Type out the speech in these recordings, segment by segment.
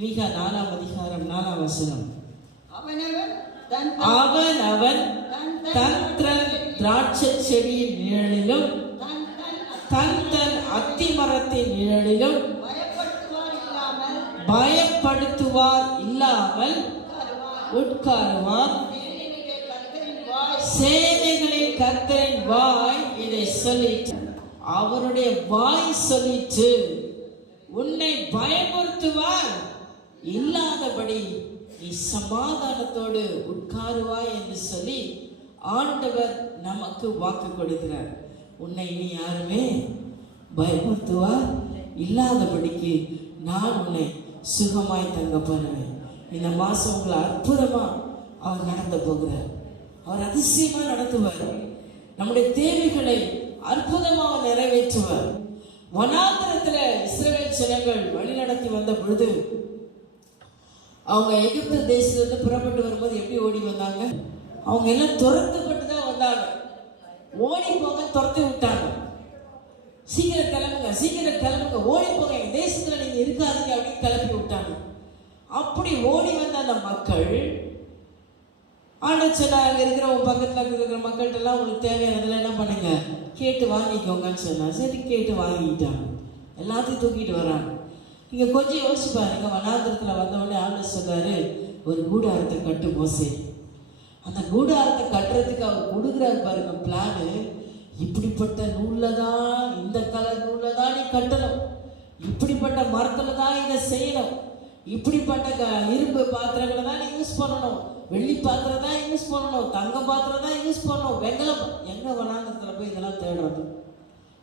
மீகா 4ஆம் அதிகாரம் 4ஆம் வசனம். அவன் தன் திராட்சை செடியின் நிழலிலும் தன் அத்தி மரத்தின் நிழலிலும் பயப்படுத்துவார் இல்லாமல் உட்காருவார். சேனைகளின் கர்த்தரின் வாய் இதை சொல்லிட்டு, அவருடைய வாய் சொல்லிட்டு, உன்னை பயமுறுத்துவார் இல்லாதபடி நீ சமாதானத்தோடு உட்காருவாய் என்று சொல்லி ஆண்டவர் நமக்கு வாக்கு கொடுக்கிறார். உன்னை இனி யாருமே பயமுறுத்துவார் இல்லாதபடிக்கு நான் உன்னை சுகமாய் தங்க பண்ணுவேன். இந்த மாசம் உங்களை அற்புதமா அவர் நடத்த போகிறார். அவர் அதிசயமா நடத்துவார். நம்முடைய தேவைகளை அற்புதமாக நிறைவேற்றுவார். வனாந்தரத்துல இஸ்ரவேல் ஜனங்கள் வழி நடத்தி வந்த பொழுது அவங்க எகிப்து தேசத்திலிருந்து புறப்பட்டு வரும்போது எப்படி ஓடி வந்தாங்க? அவங்க எல்லாம் துரத்துப்பட்டு தான் வந்தாங்க. ஓடி போங்க, துரத்தி விட்டாங்க. சீக்கிரம் கிளம்புங்க, சீக்கிரம் கிளம்புங்க, ஓடி போங்க, எங்க தேசத்துல நீங்க இருக்காதீங்க அப்படின்னு கிளப்பி விட்டாங்க. அப்படி ஓடி வந்த அந்த மக்கள் ஆண்டவர் சொன்னா, அங்க இருக்கிற உங்க பக்கத்துல இருக்கிற மக்கள்கிட்ட எல்லாம் உங்களுக்கு தேவையானதுல என்ன பண்ணுங்க, கேட்டு வாங்கிக்கோங்கன்னு சொன்னா. சரி, கேட்டு வாங்கிட்டாங்க. எல்லாத்தையும் தூக்கிட்டு வராங்க. நீங்க கொஞ்சம் யோசிச்சு பாருங்க. வனாந்திரத்துல வந்தவொடனே ஆண்டவர் சொல்றாரு, ஒரு கூடாரத்தை கட்டு மோசே. அந்த கூடாரத்தை கட்டுறதுக்கு அவர் கொடுக்குறாரு பாருங்க பிளானு. இப்படிப்பட்ட நூல்ல தான், இந்த கலர் நூல்ல தான் நீ கட்டணும், இப்படிப்பட்ட மரத்துல தான் இதை செய்யணும், இப்படிப்பட்ட இரும்பு பாத்திரங்களை தான் நீ யூஸ் பண்ணணும், வெள்ளி பாத்திரம் தான் யூஸ் பண்ணணும், தங்க பாத்திரம் தான் யூஸ் பண்ணணும், வெங்கலம். எங்க வனாந்திரத்துல போய் இதெல்லாம் தேடுறது?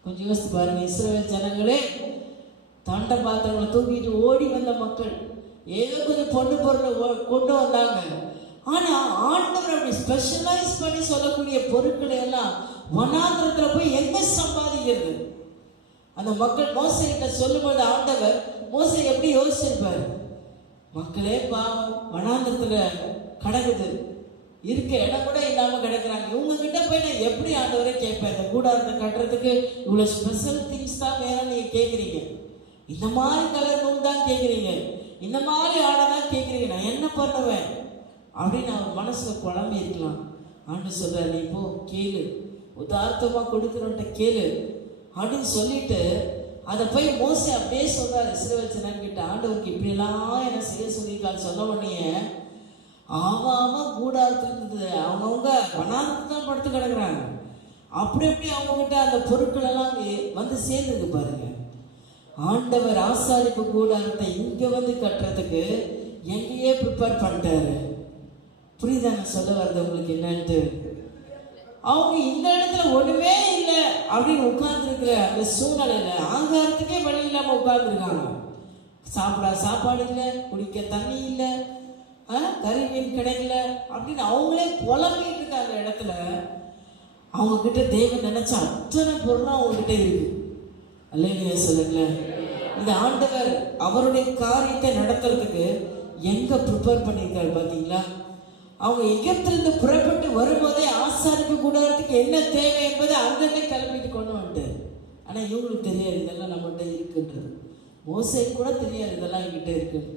கொஞ்சம் யோசித்து பாருங்க. இஸ்ரவேல் ஜனங்களே தண்ட பாத்திரங்களை தூக்கிட்டு ஓடி வந்த மக்கள் ஏதோ கொஞ்சம் பொண்ணு பொருளை கொண்டு வந்தாங்க. ஆனா ஆண்டவர் அப்படி ஸ்பெஷலைஸ் பண்ணி சொல்லக்கூடிய பொருட்களை எல்லாம் வனாந்திரத்துல போய் எங்க சம்பாதிக்கிறது? அந்த மக்கள் மோசே கிட்ட சொல்லும்போது ஆண்டவர் மோசே எப்படி யோசிச்சிருப்பாரு? மக்களே பாவம், வனாந்திரத்துல கிடக்குது, இருக்க இடம் கூட இல்லாம கிடக்குறாங்க, இவங்க கிட்ட போய் நான் எப்படி ஆண்டவரை கேட்பேன்? இந்த கூடாரத்தை கட்டுறதுக்கு இவ்வளவு ஸ்பெஷல் திங்ஸ் தான் வேணும் நீங்க கேட்குறீங்க, இந்த மாதிரி கலர் நூல் தான் கேட்குறீங்க, இந்த மாதிரி ஆடை தான் கேட்குறீங்க, நான் என்ன பண்ணுவேன் அப்படின்னு அவர் மனசுல குழம்பி இருக்கலாம். ஆண்டு சொல்றாரு, நீ போ கேளு, உதார்த்தமா கொடுக்குறோன்ட்ட கேளு அப்படின்னு சொல்லிட்டு அதை போய் மோசே அப்படியே சொல்றாரு இஸ்ரவேல் ஜனங்கிட்ட. ஆண்டவருக்கு இப்படியெல்லாம் என்ன செய்ய சொல்லியிருக்கான்னு சொன்ன உடனே அவன் கூடாரத்துல இருந்தது, அவங்கவுங்க வனாந்திரத்துல தான் படுத்து கிடக்குறாங்க. அப்படி எப்படி அவங்ககிட்ட அந்த பொருட்கள் எல்லாம் வந்து சேர்ந்துருக்கு பாருங்க. ஆண்டவர் ஆசாரிப்பு கூடாரத்தை இங்க வந்து கட்டுறதுக்கு எங்கேயே ப்ரிப்பேர் பண்ணிட்டாரு. புரியுதா நான் சொல்ல வர்றது உங்களுக்கு என்னன்ட்டு? அவங்க இந்த இடத்துல ஒண்ணுமே இல்லை அப்படின்னு உட்கார்ந்து இருக்கிற அந்த சூழ்நிலையில ஆங்காரத்துக்கே வழி இல்லாம உட்கார்ந்து இருக்காங்க. சாப்பிட சாப்பாடு இல்லை, குடிக்க தண்ணி இல்லை, கறி மீன் கிடைக்கல அப்படின்னு அவங்களே புலம்பிட்டு இருக்காங்க. இடத்துல அவங்க கிட்ட தேவன் நினைச்சா அத்தனை பொருளும் அவங்க கிட்ட இருக்கு. அல்லேலூயா சொல்லுங்களேன். இந்த ஆண்டவர் அவருடைய காரியத்தை நடத்துறதுக்கு எங்க ப்ரிப்பேர் பண்ணியிருக்காரு பாத்தீங்களா? அவங்க எகிப்திலிருந்து புறப்பட்டு வரும்போதே ஆசாரிப்பு கூடாரத்துக்கு என்ன தேவை என்பதை அங்கங்கே கிளம்பிட்டு கொண்டு வந்துட்டார். ஆனா இவங்களுக்கு தெரியாது இதெல்லாம் நம்மகிட்ட இருக்குன்றது. மோசைக்கு கூட தெரியாது இதெல்லாம் என்கிட்ட இருக்குது.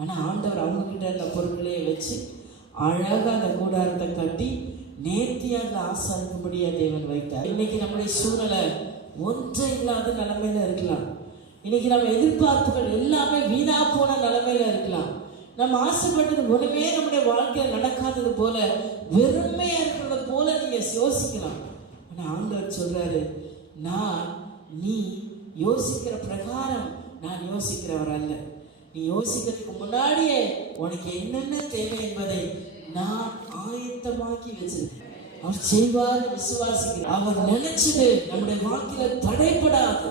ஆனா ஆண்டவர் அவங்க கிட்ட இருந்த பொருட்களையே வச்சு அழகா அந்த கூடாரத்தை கட்டி நேர்த்தியாக ஆசாரிக்கும்படியா தேவன் வைத்தார். இன்னைக்கு நம்முடைய சூழ்நிலை ஒன்றும் இல்லாத நிலைமையில இருக்கலாம். இன்னைக்கு நம்ம எதிர்பார்ப்புகள் எல்லாமே வீணா போன நிலைமையில இருக்கலாம். நம்ம ஆசைப்பட்டது ஒண்ணுமே நம்முடைய வாழ்க்கையில் நடக்காதது போல, வெறுமையா இருக்கிறத போல நீங்க யோசிக்கலாம். ஆனா ஆண்டவர் சொல்றாரு, நான் நீ யோசிக்கிற பிரகாரம் நான் யோசிக்கிறவர் அல்ல. நீ யோசிக்கிறதுக்கு முன்னாடியே உனக்கு என்னென்ன தேவை என்பதை நான் ஆயத்தமாக்கி வச்சிருக்கேன். அவர் செய்வார் விசுவாசிக்கிறார். அவர் நினைச்சது நம்முடைய வாழ்க்கையில தடைப்படாது.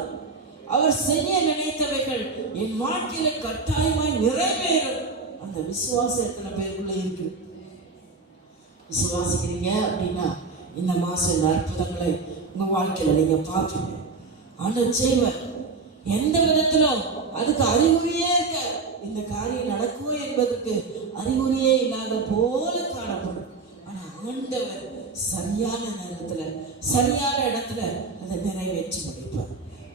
அவர் செய்ய நினைத்தவைகள் என் வாழ்க்கையில கட்டாயமாய் நிறைவேறும். அந்த விசுவாசம் எத்தனை பேருக்குள்ள இருக்கு? விசுவாசிக்கிறீங்க அப்படின்னா இந்த மாசம் இந்த அற்புதங்களை உங்க வாழ்க்கையில நீங்க பார்ப்பீங்க. ஆண்டவர் செய்வார். எந்த விதத்திலும் அதுக்கு அறிகுறியே இருக்க, இந்த காரியம் நடக்கும் என்பதற்கு அறிகுறியே இல்லாத போல காணப்படும். ஆனா ஆண்டவர் சரியான நேரத்துல சரியான இடத்துல அதை நிறைவேற்றி முடிப்பார்.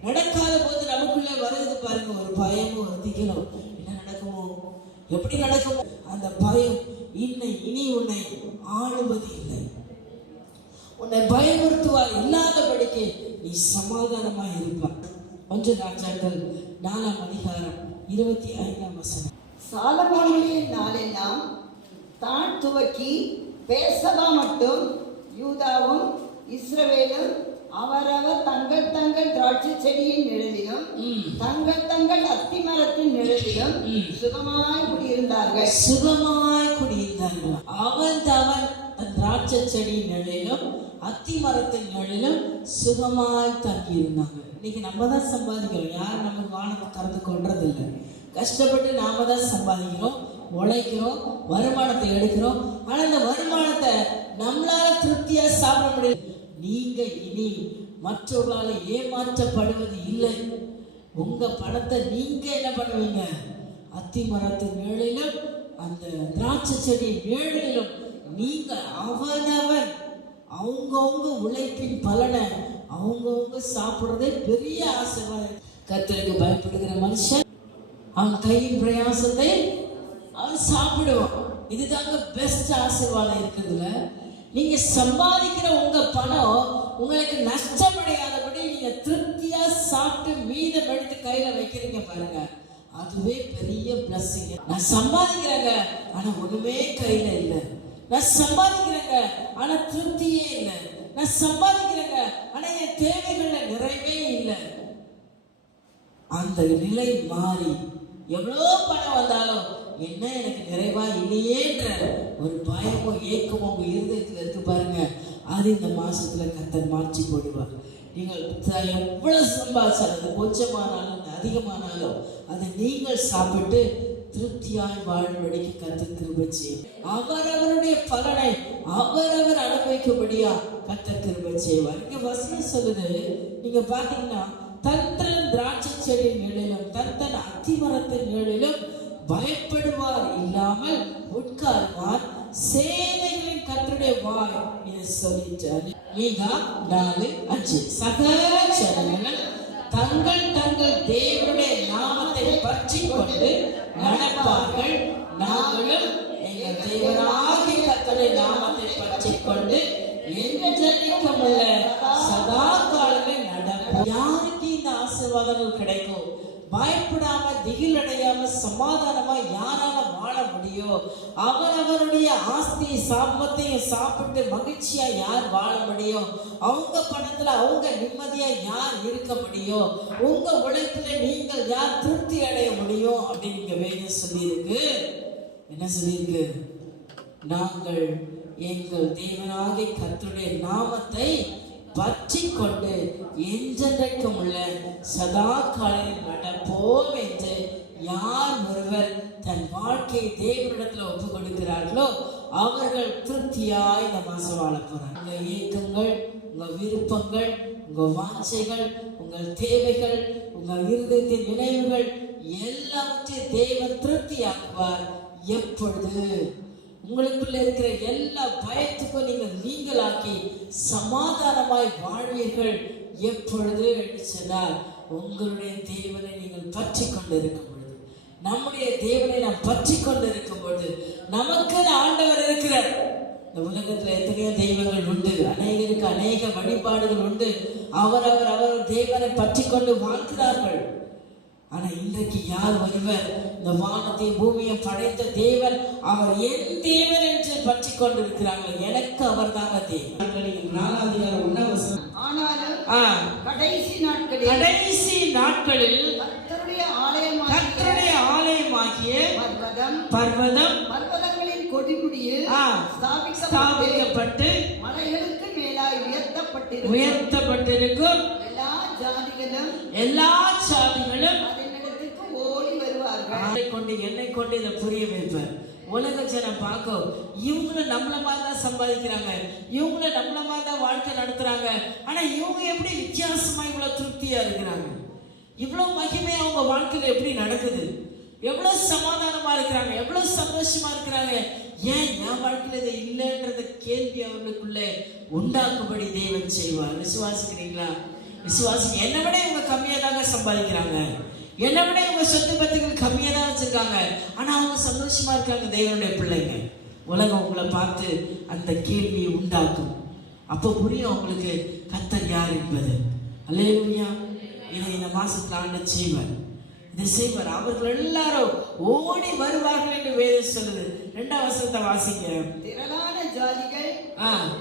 நடக்காத போது நமக்குள்ள வருது பாருங்க ஒரு பயமும் ஒரு திகிலும். என்ன நடக்குமோ எப்படி நடக்கும்? அந்த பயம் இனி உன்னை ஆளுவது இல்லை. உன்னை பயமுறுத்துவார் இல்லாதபடிக்கு நீ சமாதானமாய் இருப்பாய். 1 ராஜாக்கள் 4ஆம் அதிகாரம் 25ஆம் வசனம். சாலமோனுடைய நாளெல்லாம் தான் துவக்கி பேர்சபா மட்டும் யூதாவும் இஸ்ரவேலும் அவரவர் தங்கள் தங்கள் திராட்சை செடியின் நிழலிலும் தங்கள் தங்கள் அத்தி மரத்தின் நிழலிலும் சுகமாய் குடியிருந்தார்கள். அவன் திராட்சை செடியின் நிழலிலும் அத்தி மரத்தின் நிழலிலும் சுகமாய் தங்கி இருந்தாங்க. இன்னைக்கு நம்ம தான் சம்பாதிக்கிறோம், யாரும் நமக்கு வானத்தை கறந்து கொள்றது இல்லை. கஷ்டப்பட்டு நாம தான் சம்பாதிக்கிறோம், உழைக்கிறோம், வருமானத்தை எடுக்கிறோம். ஆனா இந்த வருமானத்தை நம்மளால திருப்தியா சாப்பிட முடியாது. நீங்க இனி மற்றவர்களால ஏமாற்றப்படுவது இல்லை. உங்க பணத்தை நீங்க என்ன பண்ணுவீங்க? அத்தி மரத்தின் நிழலிலும் அந்த திராட்சை செடியின் நிழலிலும் நீங்க அவனவன் அவங்கவுங்க உழைப்பின் பலனை அவங்கவுங்க சாப்பிடுறதே பெரிய ஆசீர்வாதம். கர்த்தருக்கு பயப்படுகிற மனுஷன் அவன் கையின் பிரயாசத்தை அவன் சாப்பிடுவான். இதுதாங்க பெஸ்ட் ஆசீர்வாதம் இருக்குதுல. நீங்க சம்பாதிக்கிற உங்க பணம் உங்களுக்கு நஷ்டமடையாதபடி நீங்க திருப்தியா சாப்பிட்டு மீதம் எடுத்து கையில வைக்கிறீங்க பாருங்க, அதுவே பெரிய பிளஸ்ஸிங். நான் சம்பாதிக்கிறேங்க ஆனா ஒண்ணுமே கையில இல்லை. நான் சம்பாதிக்கிறேங்க ஆனா திருப்தியே இல்லை. நான் சம்பாதிக்கிறேங்க ஆனா என் தேவைகள்ல நிறைவே இல்லை. அந்த நிலை மாறி எவ்வளோ பணம் வந்தாலும் என்ன எனக்கு நிறைவா இல்லையேன்ற ஒரு பயமோ ஏக்கமோ உங்க இருதயத்தில் இருக்கு பாருங்க, அது இந்த மாசத்துல கர்த்தர் மாற்றி போடுவார். நீங்கள் எவ்வளவு சம்பாதிச்சாலும் கொஞ்சமானாலும் அதிகமானாலும் அதை நீங்கள் சாப்பிட்டு திருப்தியாய் வாழ்வடிக்கு கர்த்தர் கிருபை செய்வார். அவரவருடைய பலனை அவரவர் அனுபவிக்கும்படியா கர்த்தர் கிருபை செய்வார். இங்க வசனம் சொல்லுது, நீங்க பாத்தீங்கன்னா தன் திராட்சை செடி நிழலிலும் தன் அத்திமரத்தின் நிழலிலும் பயப்படுவார் இல்லாமல் உட்காருவார். சேனைகளின் கர்த்தருடைய வாய் இதை சொல்லிட்டார். மீகா 4:5. சகல ஜனங்கள் தங்கள் தங்கள் தேவனுடைய நாமத்தை பற்றி கொண்டு நடப்பார்கள். நாங்களும் எங்கள் தேவனாகிய கர்த்தருடைய நாமத்தை பற்றி கொண்டு என்றென்றைக்குமுள்ள சதா காலங்களில் நடப்போம். யாருக்கு இந்த ஆசீர்வாதங்கள் கிடைக்கும்? பயப்படாம திகில் அடையாம சமாதானமா யாரால வாழ முடியும்? அவரவருடைய ஆஸ்தி சாபத்தையும் சாப்பிட்டு மகிழ்ச்சியா யார் வாழ முடியும்? அவங்க பணத்துல அவங்க நிம்மதியா யார் இருக்க முடியும்? உங்க உழைப்புல நீங்கள் யார் திருப்தி அடைய முடியும் அப்படின்னு இங்க வேதம் சொல்லியிருக்கு. என்ன சொல்லியிருக்கு? நாங்கள் எங்கள் தேவனாகிய கர்த்தருடைய நாமத்தை பற்றி கொண்டு என்றென்றைக்கும் உள்ள சதா காலையில் நடப்போம் என்று யார் ஒருவர் தன் வாழ்க்கையை தேவனிடத்துல ஒப்பு கொடுக்கிறார்களோ அவர்கள் திருப்தியாய் இந்த மாசம் வாழ போறாங்க. உங்க இயக்கங்கள், உங்க விருப்பங்கள், உங்க வாஞ்சைகள், உங்கள் தேவைகள், உங்கள் இருதயத்தின் நினைவுகள் எல்லாவற்றையும் தேவன் திருப்தியாக்குவார். எப்பொழுது? உங்களுக்குள்ள இருக்கிற எல்லா பயத்துக்கும் நீங்கள் நீங்களாக்கி சமாதானமாய் வாழ்வீர்கள். எப்பொழுது என்று சொன்னால் உங்களுடைய தேவனை நீங்கள் பற்றி கொண்டிருக்கும் பொழுது, நம்முடைய தேவனை நாம் பற்றி கொண்டிருக்கும் பொழுது நமக்கு ஆண்டவர் இருக்கிறார். இந்த உலகத்துல எத்தனையோ தெய்வங்கள் உண்டு, அநேகருக்கு அநேக வழிபாடுகள் உண்டு. அவர் தேவனை பற்றி கொண்டு வாழ்கிறார்கள். ஆனா இன்றைக்கு யார் ஒருவர் இந்த வானத்தை பூமியை படைத்த தேவன், அவர் என் தேவன் என்று பற்றி கொண்டிருக்கிறார்கள். எனக்கு அவர் தாங்க தேவன். 4ஆம் அதிகாரம் 1ஆம் வசனம். ஆனாலும் கடைசி நாட்களில் கர்த்தருடைய ஆலயமாகிய பர்வதங்களின் கொடிமுடியில் ஸ்தாபிக்கப்பட்டு மலைகளுக்கு மேலாய் உயர்த்தப்பட்டிருக்கும். எல்லா ஜாதிகளும் அதனிடத்துக்கு ஓடி வருவார்கள். என்னை கொண்டு இதை புரிய வைப்பேன். உலக ஜனம் பார்க்கும், இவங்களும் நம்மள மாதிரி தான் சம்பாதிக்கிறாங்க, இவங்களும் நம்மள மாதிரி தான் வாழ்க்கை நடத்துறாங்க. ஆனா இவங்க எப்படி வித்தியாசமா இவ்வளவு திருப்தியா இருக்கிறாங்க? இவ்வளவு மகிமையா அவங்க வாழ்க்கையில எப்படி நடக்குது? எவ்வளவு சமாதானமா இருக்கிறாங்க, எவ்வளவு சந்தோஷமா இருக்கிறாங்க. ஏன் என் வாழ்க்கையில இது இல்லைன்றத கேள்வி அவர்களுக்குள்ள உண்டாக்கும்படி தேவன் செய்வார். விசுவாசிக்கிறீங்களா? விசுவாசி. என்னை விட இவங்க கம்மியா தாங்க சம்பாதிக்கிறாங்க, என்னை விட இவங்க சொத்து பத்துகள் கம்மியா தான் வச்சிருக்காங்க, ஆனா அவங்க சந்தோஷமா இருக்காங்க. தேவனுடைய பிள்ளைங்க, உலகம் உங்களை பார்த்து அந்த கேள்வியை உண்டாக்கும். அப்போ புரியும் உங்களுக்கு கர்த்தர் யார் என்பது. அல்லேலூயா. இதை இந்த மாசத்துல ஆண்டவர் செய்வார், இதை செய்வார். அவர்கள் எல்லாரும் ஓடி வருவார்கள் என்று வேதம் சொல்லுது. 2ஆம் வசனத்தை வாசிங்க. திரளான ஜாதிகள்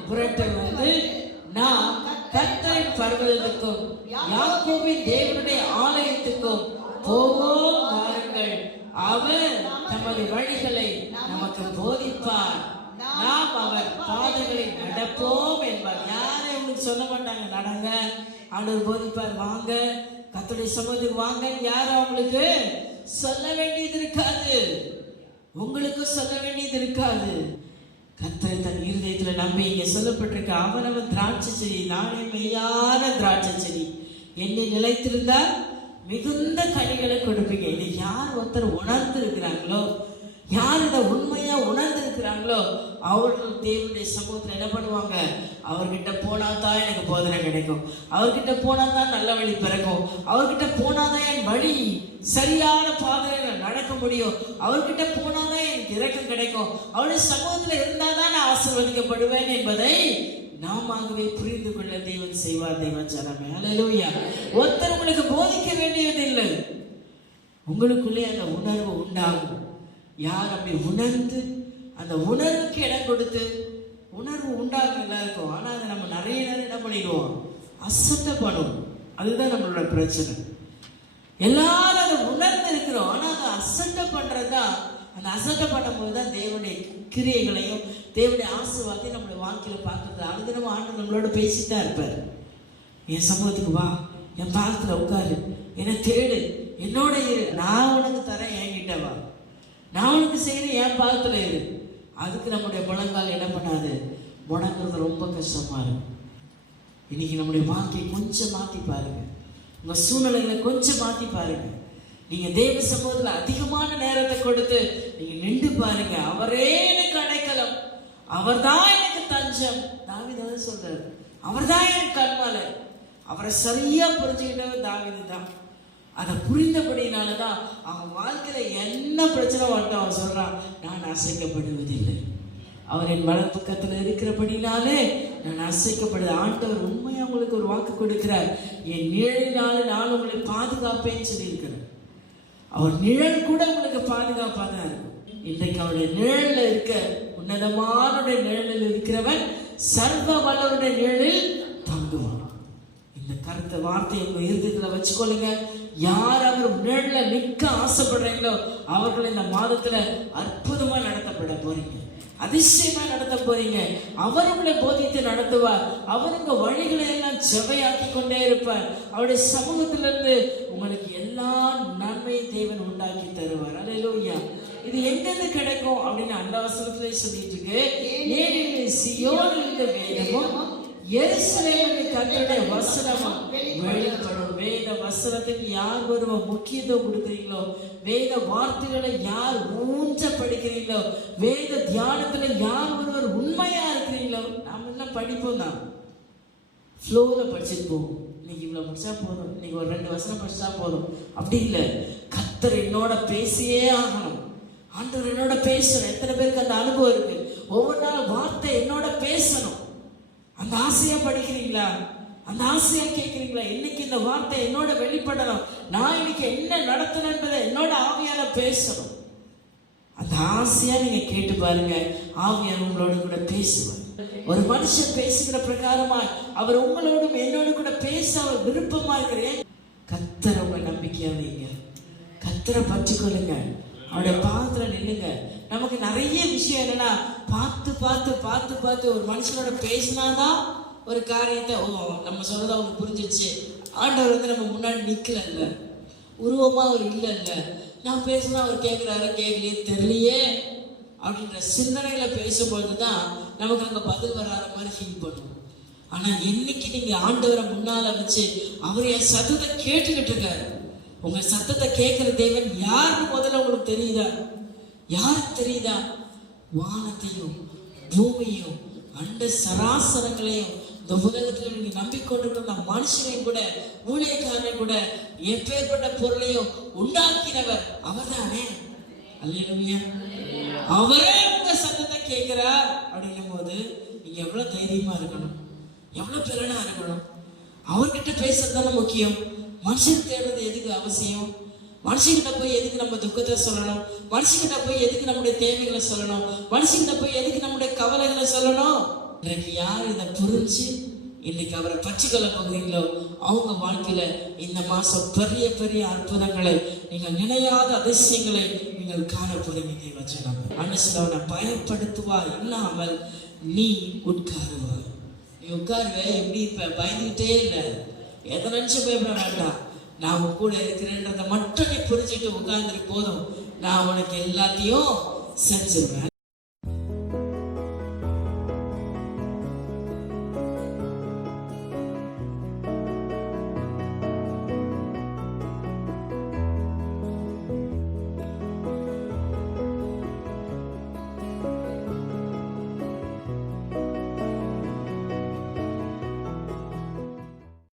புரட்டல் வந்து நாம் கர்த்தரின் பர்வதத்துக்கும் யாக்கோபின் தேவனுடைய ஆலயத்துக்கும் போவோம் வாருங்கள், அவர் தமது வழிகளை நமக்கு போதிப்பார், நாம் அவர் பாதைகளை நடப்போம் என்பார். யாரும் உங்களுக்கு சொல்ல மாட்டாங்க நடங்க, ஆண்டவர் போதிப்பார், வாங்க கர்த்தருடைய சமூகத்துக்கு வாங்க, யாரும் அவங்களுக்கு சொல்ல வேண்டியது இருக்காது, உங்களுக்கு சொல்ல வேண்டியது இருக்காது. கர்த்தர் தன் இருதயத்துல நம்பி இங்க சொல்லப்பட்டிருக்க அவனவன் திராட்சை செடி, நானே மெய்யான திராட்சை செடி, என்னை நிலைத்திருந்தா மிகுந்த கனிகளை கொடுப்பீங்க. இதை யார் ஒருத்தர் உணர்ந்து இருக்கிறாங்களோ, யார் இதை உண்மையா உணர்ந்து இருக்கிறாங்களோ, அவர்கள் தேவனுடைய சமூகத்துல என்ன பண்ணுவாங்க, அவர்கிட்ட போனா தான் எனக்கு போதனை கிடைக்கும், அவர்கிட்ட போனா தான் நல்ல வழி பிறக்கும், அவர்கிட்ட போனாதான் என் வழி சரியான பாதையில நடக்க முடியும், அவர்கிட்ட போனாதான் எனக்கு இரக்கம் கிடைக்கும், அவருடைய சமூகத்துல இருந்தாதான் நான் ஆசீர்வதிக்கப்படுவேன் என்பதை நாமவே புரிந்து கொள்ள தேவன் செய்வார். தேவன் ஜனமே, அல்லேலூயா. ஒருத்தர் உங்களுக்கு போதிக்க வேண்டியதில்லை, உங்களுக்குள்ளே அந்த உணர்வு உண்டாகும். யார் அப்படி உணர்ந்து அந்த உணர்வுக்கு இடம் கொடுத்து, உணர்வு உண்டாகும் எல்லாருக்கும், ஆனா அதை நம்ம நிறைய நேரம் என்ன பண்ணிடுவோம், அசட்டை பண்ணுவோம். அதுதான் நம்மளோட பிரச்சனை. எல்லாரும் அதை உணர்ந்து இருக்கிறோம், ஆனா அதை அசட்டை பண்றதா, அந்த அசட்டை பண்ணும் போதுதான் தேவனுடைய கிரியைகளையும் தேவனுடைய ஆசீர்வாதத்தையும் நம்மளுடைய வாழ்க்கையில பார்க்கறது. அது நம்ம ஆண்டு நம்மளோட பேசித்தான் இருப்பார். என் சமூகத்துக்கு வா, என் பாகத்துல உட்காரு, என்னை தேடு, என்னோட இரு, நான் உனக்கு தரேன், என்கிட்ட வா, நான் உனக்கு செய்யறேன், என் பாகத்துல இரு. அதுக்கு நம்முடைய முழங்கால் என்ன பண்ணாது, முடங்குறது ரொம்ப கஷ்டமா இருக்கும். இன்னைக்கு நம்முடைய வாழ்க்கையை கொஞ்சம் மாத்தி பாருங்க, உங்க சூழ்நிலைகளை கொஞ்சம் மாத்தி பாருங்க. நீங்க தேவ சமூகத்துல அதிகமான நேரத்தை கொடுத்து நீங்க நின்று பாருங்க. அவரே எனக்கு அடைக்கலம், அவர்தான் எனக்கு தஞ்சம். தாவீது சொல்றாரு, அவர்தான் எனக்கு கண்மலை. அவரை சரியா புரிஞ்சுக்கிட்டவர் தாவீது தான். அதை புரிந்தபடினாலதான் அவன் வாழ்க்கையில என்ன பிரச்சனை வரட்டும் அவன் சொல்றான், நான் அசைக்கப்படுவதில்லை, அவர் என் வலது பக்கத்துல இருக்கிறபடினாலே நான் அசைக்கப்படுது. ஆண்டவர் உண்மையா உங்களுக்கு ஒரு வாக்கு கொடுக்கிறார், என் நிழலினால நான் உங்களை பாதுகாப்பேன்னு சொல்லியிருக்கிறேன். அவர் நிழல் கூட உங்களுக்கு பாதுகாப்பா தான் இருக்கும். இன்றைக்கு அவருடைய நிழல்ல இருக்க, உன்னதமான நிழலில் இருக்கிறவன் சர்வ வல்லவருடைய நிழலில் தங்குவான். இந்த கருத்தை வார்த்தையை உங்க இருதயத்துல வச்சுக்கொள்ளுங்க. யார் அவர் நிழல்ல நிற்க ஆசைப்படுறீங்களோ அவர்கள் இந்த மாதத்துல அற்புதமா நடத்தப்பட போறீங்க, அதிசயமா நடத்த போறீங்க. அவர் உங்களை போதித்து நடத்துவார், அவர் உங்க வழிகளை எல்லாம் செவையாக்கி கொண்டே இருப்பார். அவருடைய சமூகத்திலிருந்து உங்களுக்கு எல்லா நன்மையும் தேவன் உண்டாக்கி தருவார். அல்லேலூயா. இது எங்கிருந்து கிடைக்கும் அப்படின்னு அந்த வசனத்திலே சொல்லிட்டு இருக்கு. ஏனெனில் சீயோனில் இருந்த வேதமும் எருசலேமில் கர்த்தருடைய வசனமும் வெளிப்படும். வேத வசனத்துக்கு யார் ஒருவர் முக்கியத்துவம் கொடுக்குறீங்களோ, வேத வார்த்தைகளை யார் ஊன்ற படிக்கிறீங்களோ, வேத தியானத்துல யார் ஒருவர் உண்மையா இருக்கிறீங்களோ, நாம என்ன படிப்போம் தான் ஃப்ளோல படிச்சுட்டு போவோம். இன்னைக்கு இவ்வளவு படிச்சா போதும், இன்னைக்கு ஒரு 2 வசனம் படிச்சா போதும், அப்படி இல்லை. கர்த்தர் என்னோட பேசியே ஆகணும், ஆண்டவர் என்னோட பேசணும். எத்தனை பேருக்கு அந்த அனுபவம் இருக்கு? ஒவ்வொரு நாள் வார்த்தை என்னோட பேசணும். அந்த ஆசையா படிக்கிறீங்களா? அந்த ஆசையா கேட்கிறீங்களா? இன்னைக்கு இந்த வார்த்தை என்னோட வெளிப்படணும், நான் இன்னைக்கு என்ன நடத்தணும் என்பதை என்னோட ஆவியால பேசணும். அந்த ஆசையா நீங்க கேட்டு பாருங்க, ஆவியார் உங்களோட கூட பேசுவார். ஒரு மனுஷன் பேசுகிற பிரகாரமா அவர் உங்களோடும் என்னோட கூட பேச அவர் விருப்பமா இருக்கிறேன். கர்த்தரை உங்க நம்பிக்கையா வைங்க, கர்த்தரை பற்றிக்கொள்ளுங்க, அவருடைய பாதத்துல நில்லுங்க. நமக்கு நிறைய விஷயம் என்னன்னா, பார்த்து பார்த்து பார்த்து பார்த்து ஒரு மனுஷனோட பேசினாதான் ஒரு காரியத்தை, நம்ம சொல்றத அவனுக்கு புரிஞ்சிருச்சு, ஆண்டவர் வந்து நம்ம முன்னாடி நிக்கல, உருவமா அவர் இல்லைல்ல, நான் பேசினா அவர் கேட்கிறாரு கேட்கலையே தெரியலையே அப்படின்ற சிந்தனையில பேசும்பொழுது தான் நமக்கு அங்க பதில் வராத மாதிரி ஃபீல் பண்ணுவோம். ஆனா என்னைக்கு நீங்க ஆண்டவரை முன்னால வச்சு அவர் என் சத்தத்தை கேட்டுக்கிட்டு இருக்காரு, உங்க சத்தத்தை கேட்கிற தேவன் யாருன்னு முதல்ல உங்களுக்கு தெரியுதா? யாருக்கு தெரியுதா? வானத்தையும் பூமியையும் அண்ட சராசரங்களையும் இந்த உலகத்துல நீங்க நம்பிக்கொண்டிருக்கிற மனுஷனையும் கூட ஊழியக்காரனையும் கூட எப்பேற்பட்ட பொருளையும் உண்டாக்கினவர் அவர்தானே. அல்லேலூயா. அவரே உங்க சத்தத்தை கேட்கிறார் அப்படின்னும் போது நீங்க எவ்வளவு தைரியமா இருக்கணும், எவ்வளவு திறனா இருக்கணும். அவர்கிட்ட பேசுறது தானே முக்கியம். மனுஷன் தேடுறது எதுக்கு அவசியம்? மனுஷங்கிட்ட போய் எதுக்கு நம்ம துக்கத்தை சொல்லணும்? மனுஷங்கிட்ட போய் எதுக்கு நம்முடைய தேவைகளை சொல்லணும்? மனுஷங்கிட்ட போய் எதுக்கு நம்முடைய கவலைகளை சொல்லணும்? இன்றைக்கு யார் இதை புரிஞ்சு இன்னைக்கு அவரை பற்றிக்கொள்ள போகிறீங்களோ அவங்க வாழ்க்கையில இந்த மாசம் பெரிய பெரிய அற்புதங்களை, நீங்கள் நினையாத அதிசயங்களை நீங்கள் காண போறீங்க. வச்சுக்கோங்க. மனுஷனை பயப்படுத்துவா இல்லாமல் நீ உட்காருவா. நீ உட்காருவ எப்படி? இப்ப பயந்துகிட்டே இல்லை, எதை நினைச்சு பயப்பட வேண்டாம். நான் உன் கூட இருக்கிறேன்றதை மட்டும் நீ புரிஞ்சுட்டு உட்கார்ந்துட்டு போதும், நான் உனக்கு எல்லாத்தையும் செஞ்சிருவேன்.